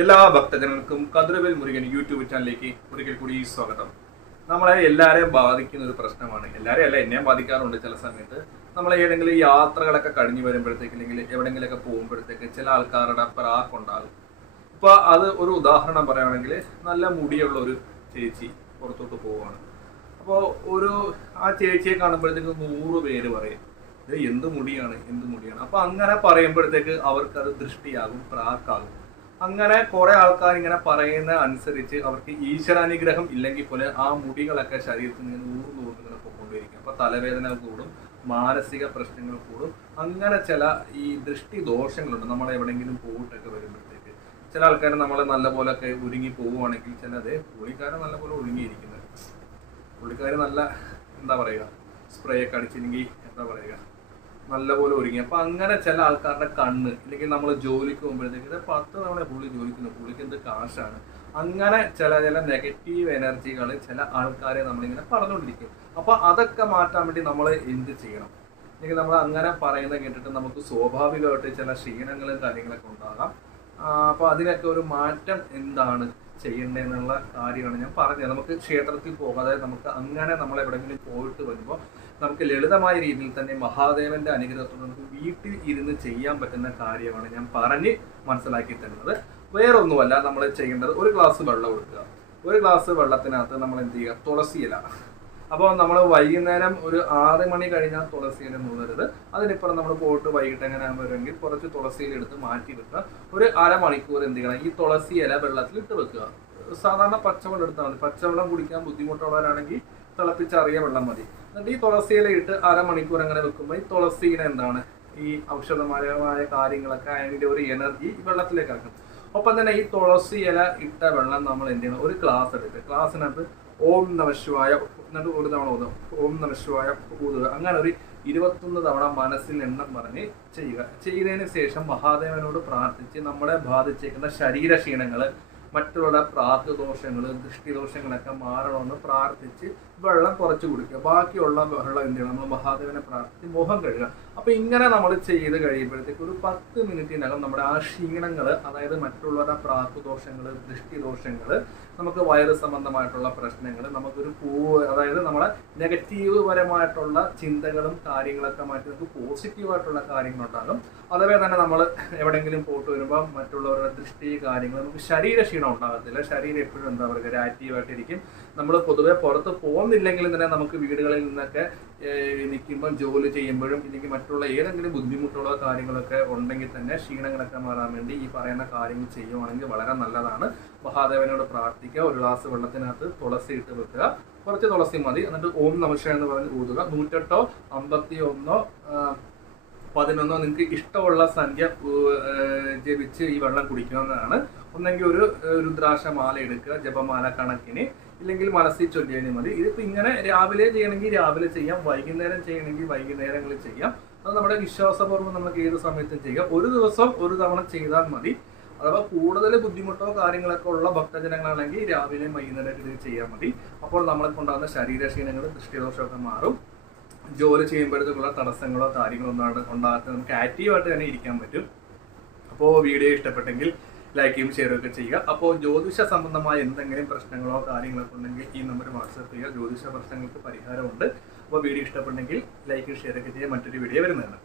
എല്ലാ ഭക്തജനങ്ങൾക്കും കതിരവേൽ മുരുകൻ യൂട്യൂബ് ചാനലിലേക്ക് ഒരിക്കൽ കൂടി സ്വാഗതം. നമ്മളെ എല്ലാവരെയും ബാധിക്കുന്ന ഒരു പ്രശ്നമാണ്. എല്ലാവരെയും അല്ല എന്നെയും ബാധിക്കാറുണ്ട് ചില സമയത്ത്. നമ്മൾ ഏതെങ്കിലും യാത്രകളൊക്കെ കഴിഞ്ഞു വരുമ്പോഴത്തേക്ക് അല്ലെങ്കിൽ എവിടെയെങ്കിലുമൊക്കെ പോകുമ്പോഴത്തേക്ക് ചില ആൾക്കാരുടെ പ്രാക്കുണ്ടാകും. ഇപ്പൊ അത് ഒരു ഉദാഹരണം പറയുകയാണെങ്കിൽ നല്ല മുടിയുള്ള ഒരു ചേച്ചി പുറത്തോട്ട് പോവുകയാണ്. അപ്പോൾ ഒരു ആ ചേച്ചിയെ കാണുമ്പോഴത്തേക്ക് നൂറ് പേര് പറയും ഇത് എന്ത് മുടിയാണ് എന്ത് മുടിയാണ്? അപ്പൊ അങ്ങനെ പറയുമ്പോഴത്തേക്ക് അവർക്കത് ദൃഷ്ടിയാകും പ്രാക്കാകും. അങ്ങനെ കുറെ ആൾക്കാർ ഇങ്ങനെ പറയുന്ന അനുസരിച്ച് അവർക്ക് ഈശ്വരാനുഗ്രഹം ഇല്ലെങ്കിൽ പോലെ ആ മുടികളൊക്കെ ശരീരത്തിൽ നിന്ന് നൂറ് നൂറ് ഇങ്ങനെ പൊക്കൊണ്ടിരിക്കും അപ്പൊ തലവേദന കൂടും മാനസിക പ്രശ്നങ്ങൾ കൂടും. അങ്ങനെ ചില ഈ ദൃഷ്ടി ദോഷങ്ങളുണ്ട്. നമ്മൾ എവിടെയെങ്കിലും പോയിട്ടൊക്കെ വരുമ്പോഴത്തേക്ക് ചില ആൾക്കാർ നമ്മളെ നല്ല പോലൊക്കെ ഒരുങ്ങി പോവുകയാണെങ്കിൽ ചിലത് പുള്ളിക്കാരൻ നല്ല പോലെ ഒരുങ്ങിയിരിക്കുന്നത്. പുള്ളിക്കാർ നല്ല എന്താ പറയുക സ്പ്രേ ഒക്കെ അടിച്ചില്ലെങ്കിൽ എന്താ പറയുക നല്ലപോലെ ഒരുങ്ങി. അപ്പൊ അങ്ങനെ ചില ആൾക്കാരുടെ കണ്ണ് അല്ലെങ്കിൽ നമ്മൾ ജോലിക്ക് പോകുമ്പോഴത്തേക്ക് പത്ത് തവണ പുള്ളി ജോലിക്കുന്നു പുള്ളിക്ക് എന്ത് കാശാണ്. അങ്ങനെ ചില ചില നെഗറ്റീവ് എനർജികൾ ചില ആൾക്കാരെ നമ്മളിങ്ങനെ പറഞ്ഞുകൊണ്ടിരിക്കും. അപ്പൊ അതൊക്കെ മാറ്റാൻ വേണ്ടി നമ്മൾ എന്ത് ചെയ്യണം? അല്ലെങ്കിൽ നമ്മൾ അങ്ങനെ പറയുന്നത് കേട്ടിട്ട് നമുക്ക് സ്വാഭാവികമായിട്ട് ചില ക്ഷീണങ്ങളും കാര്യങ്ങളൊക്കെ ഉണ്ടാകാം. ആ, അപ്പൊ അതിനൊക്കെ ഒരു മാറ്റം എന്താണ് ചെയ്യേണ്ടതെന്നുള്ള കാര്യമാണ് ഞാൻ പറഞ്ഞത്. നമുക്ക് ക്ഷേത്രത്തിൽ പോകാം. അതായത് നമുക്ക് അങ്ങനെ നമ്മൾ എവിടെയെങ്കിലും പോയിട്ട് വരുമ്പോൾ നമുക്ക് ലളിതമായ രീതിയിൽ തന്നെ മഹാദേവന്റെ അനുഗ്രഹത്തോടെ നമുക്ക് വീട്ടിൽ ഇരുന്ന് ചെയ്യാൻ പറ്റുന്ന കാര്യമാണ് ഞാൻ പറഞ്ഞ് മനസ്സിലാക്കി തരുന്നത്. വേറൊന്നുമല്ല നമ്മൾ ചെയ്യേണ്ടത് ഒരു ഗ്ലാസ് വെള്ളം കൊടുക്കുക. ഒരു ഗ്ലാസ് വെള്ളത്തിനകത്ത് നമ്മൾ എന്ത് ചെയ്യുക? തുളസി ഇല. അപ്പോൾ നമ്മൾ വൈകുന്നേരം ഒരു ആറ് മണി കഴിഞ്ഞാൽ തുളസിയിൽ മൂന്നരുത് അതിനിപ്പുറം നമ്മൾ പോയിട്ട് വൈകിട്ട് എങ്ങനെ വരുമെങ്കിൽ കുറച്ച് തുളസിയിൽ എടുത്ത് മാറ്റി വെക്കുക. ഒരു അരമണിക്കൂർ എന്ത് ചെയ്യണം? ഈ തുളസി ഇല വെള്ളത്തിൽ ഇട്ട് വെക്കുക. സാധാരണ പച്ചവെള്ളം എടുത്താൽ മതി. പച്ചവെള്ളം കുടിക്കാൻ ബുദ്ധിമുട്ടുള്ളവരാണെങ്കിൽ തിളപ്പിച്ചറിയ വെള്ളം മതി. എന്നിട്ട് ഈ തുളസി ഇല ഇട്ട് അരമണിക്കൂർ അങ്ങനെ വെക്കുമ്പോൾ ഈ തുളസി ഇല എന്താണ്? ഈ ഔഷധമായ കാര്യങ്ങളൊക്കെ അതിന്റെ ഒരു എനർജി വെള്ളത്തിലേക്ക് ഇറക്കും. ഒപ്പം തന്നെ ഈ തുളസി ഇല ഇട്ട വെള്ളം നമ്മൾ എന്ത് ചെയ്യണം? ഒരു ഗ്ലാസ് എടുക്കുക. ഗ്ലാസ്സിനകത്ത് ഓം നമശിവായ എന്നിട്ട് ഒരു തവണ ഊതും ഓം നമശിവായ ഊതുക അങ്ങനെ ഒരു ഇരുപത്തൊന്ന് തവണ മനസ്സിൽ എണ്ണം പറഞ്ഞ് ചെയ്യുക. ചെയ്തതിന് ശേഷം മഹാദേവനോട് പ്രാർത്ഥിച്ച് നമ്മളെ ബാധിച്ചേക്കുന്ന ശരീര ക്ഷീണങ്ങൾ മറ്റുള്ള പ്രാർത്ഥദോഷങ്ങൾ ദൃഷ്ടിദോഷങ്ങളൊക്കെ മാറണമെന്ന് പ്രാർത്ഥിച്ച് വെള്ളം കുറച്ച് കുടിക്കുക. ബാക്കിയുള്ള വെള്ളം എന്ത് ചെയ്യണം? നമ്മൾ മഹാദേവനെ പ്രാർത്ഥിച്ച് മുഖം കഴുകുക. അപ്പൊ ഇങ്ങനെ നമ്മൾ ചെയ്ത് കഴിയുമ്പോഴത്തേക്ക് ഒരു പത്ത് മിനിറ്റിനകം നമ്മുടെ ആ ക്ഷീണങ്ങൾ അതായത് മറ്റുള്ളവരുടെ പ്രാർത്ഥദോഷങ്ങൾ ദൃഷ്ടിദോഷങ്ങൾ നമുക്ക് വൈറസ് സംബന്ധമായിട്ടുള്ള പ്രശ്നങ്ങൾ നമുക്കൊരു പൂ അതായത് നമ്മളെ നെഗറ്റീവ് പരമായിട്ടുള്ള ചിന്തകളും കാര്യങ്ങളൊക്കെ മാറ്റി നമുക്ക് പോസിറ്റീവായിട്ടുള്ള കാര്യങ്ങളുണ്ടാകും. അതേപോലെ തന്നെ നമ്മൾ എവിടെയെങ്കിലും പോയിട്ട് വരുമ്പോൾ മറ്റുള്ളവരുടെ ദൃഷ്ടി കാര്യങ്ങൾ നമുക്ക് ശരീര ക്ഷീണം ഉണ്ടാകത്തില്ല. ശരീരം എപ്പോഴും എന്താ പറയുക ഒരു ആക്റ്റീവായിട്ടിരിക്കും നമ്മൾ പൊതുവെ പുറത്ത് പോകുന്നില്ലെങ്കിൽ തന്നെ നമുക്ക് വീടുകളിൽ നിന്നൊക്കെ നിൽക്കുമ്പോൾ ജോലി ചെയ്യുമ്പോഴും ഇല്ലെങ്കിൽ മറ്റുള്ള ഏതെങ്കിലും ബുദ്ധിമുട്ടുള്ള കാര്യങ്ങളൊക്കെ ഉണ്ടെങ്കിൽ തന്നെ ക്ഷീണങ്ങളൊക്കെ മാറാൻ വേണ്ടി ഈ പറയുന്ന കാര്യങ്ങൾ ചെയ്യുവാണെങ്കിൽ വളരെ നല്ലതാണ്. മഹാദേവനോട് പ്രാർത്ഥിക്കുക. ഒരു ഗ്ലാസ് വെള്ളത്തിനകത്ത് തുളസി ഇട്ട് വെക്കുക. കുറച്ച് തുളസി മതി. എന്നിട്ട് ഓം നമശ എന്ന് പറഞ്ഞ് ഊതുക. നൂറ്റെട്ടോ അമ്പത്തി ഒന്നോ പതിനൊന്നോ നിങ്ങൾക്ക് ഇഷ്ടമുള്ള സംഖ്യ ജപിച്ച് ഈ വെള്ളം കുടിക്കാവുന്നതാണ്. ഒന്നെങ്കിൽ ഒരു രുദ്രാക്ഷ മാല എടുക്കുക ജപമാല കണക്കിന്. ഇല്ലെങ്കിൽ മനസ്സിൽ ചൊല്ലിയാലും മതി. ഇതിപ്പോൾ ഇങ്ങനെ രാവിലെ ചെയ്യണമെങ്കിൽ രാവിലെ ചെയ്യാം വൈകുന്നേരം ചെയ്യണമെങ്കിൽ വൈകുന്നേരങ്ങളിൽ ചെയ്യാം. അത് നമ്മുടെ വിശ്വാസപൂർവം നമുക്ക് ഏത് സമയത്തും ചെയ്യാം. ഒരു ദിവസം ഒരു തവണ ചെയ്താൽ മതി. അഥവാ കൂടുതൽ ബുദ്ധിമുട്ടോ കാര്യങ്ങളൊക്കെ ഉള്ള ഭക്തജനങ്ങളാണെങ്കിൽ രാവിലെയും വൈകുന്നേരം ഇത് ചെയ്യാൻ മതി. അപ്പോൾ നമ്മളെ ഉണ്ടാകുന്ന ശരീരക്ഷീണങ്ങൾ ദൃഷ്ടിദോഷമൊക്കെ മാറും. ജോലി ചെയ്യുമ്പോഴത്തേക്കുള്ള തടസ്സങ്ങളോ കാര്യങ്ങളോ ഒന്നും ഉണ്ടാകാത്ത നമുക്ക് ആക്റ്റീവായിട്ട് തന്നെ ഇരിക്കാൻ പറ്റും. അപ്പോൾ വീഡിയോ ഇഷ്ടപ്പെട്ടെങ്കിൽ ലൈക്കും ഷെയറും ഒക്കെ ചെയ്യുക. അപ്പോൾ ജ്യോതിഷ സംബന്ധമായ എന്തെങ്കിലും പ്രശ്നങ്ങളോ കാര്യങ്ങളൊക്കെ ഉണ്ടെങ്കിൽ ഈ നമ്പർ വാട്സപ്പ് ചെയ്യുക. ജ്യോതിഷ പ്രശ്നങ്ങൾക്ക് പരിഹാരമുണ്ട്. അപ്പോൾ വീഡിയോ ഇഷ്ടപ്പെട്ടെങ്കിൽ ലൈക്കും ഷെയർ ഒക്കെ ചെയ്യുക. മറ്റൊരു വീഡിയോ വരുന്നതാണ്.